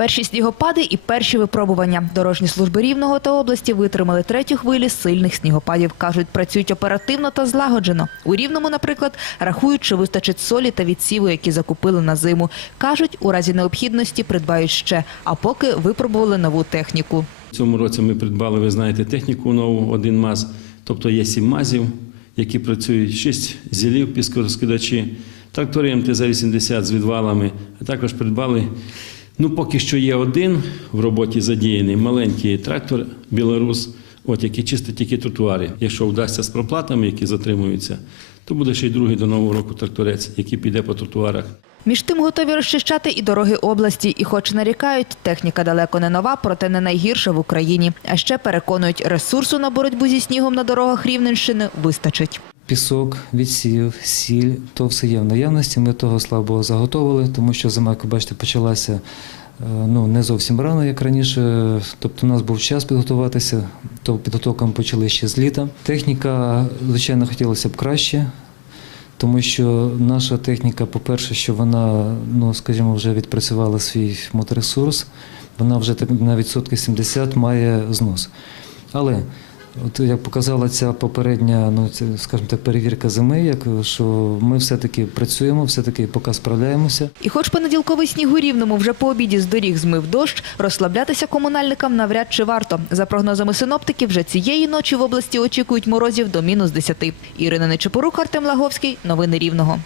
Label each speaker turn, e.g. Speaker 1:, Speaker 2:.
Speaker 1: Перші снігопади і перші випробування. Дорожні служби Рівного та області витримали третю хвилі сильних снігопадів. Кажуть, працюють оперативно та злагоджено. У Рівному, наприклад, рахують, чи вистачить солі та відсіву, які закупили на зиму. Кажуть, у разі необхідності придбають ще, а поки випробували нову техніку.
Speaker 2: Цьому році ми придбали, ви знаєте, техніку нову, один МАЗ, тобто є сім МАЗів, які працюють, шість зілів, піскорозкидачі, трактори МТЗ-80 з відвалами, а також придбали, ну поки що є один в роботі задіяний, маленький трактор «Білорус», от, який чистить тільки тротуари. Якщо вдасться з проплатами, які затримуються, то буде ще й другий до нового року тракторець, який піде по тротуарах.
Speaker 1: Між тим готові розчищати і дороги області. І хоч нарікають, техніка далеко не нова, проте не найгірша в Україні. А ще переконують, ресурсу на боротьбу зі снігом на дорогах Рівненщини вистачить.
Speaker 3: Пісок, відсів, сіль, то все є в наявності. Ми того слава Богу заготовили, тому що зима, як ви бачите, почалася е, ну, не зовсім рано, як раніше. Тобто у нас був час підготуватися, то підготовка ми почали ще з літа. Техніка, звичайно, хотілося б краще. Тому що наша техніка, по-перше, що вона, ну скажімо, вже відпрацювала свій моторесурс, вона вже на відсотки 70 має знос. Але от як показала ця попередня, ну скажімо так, перевірка зими, як що ми все-таки працюємо, все-таки поки справляємося.
Speaker 1: І хоч понеділковий сніг у Рівному вже по обіді з доріг змив дощ, розслаблятися комунальникам навряд чи варто. За прогнозами синоптиків, вже цієї ночі в області очікують морозів до мінус 10. Ірина Нечепорук, Артем Лаговський. Новини Рівного.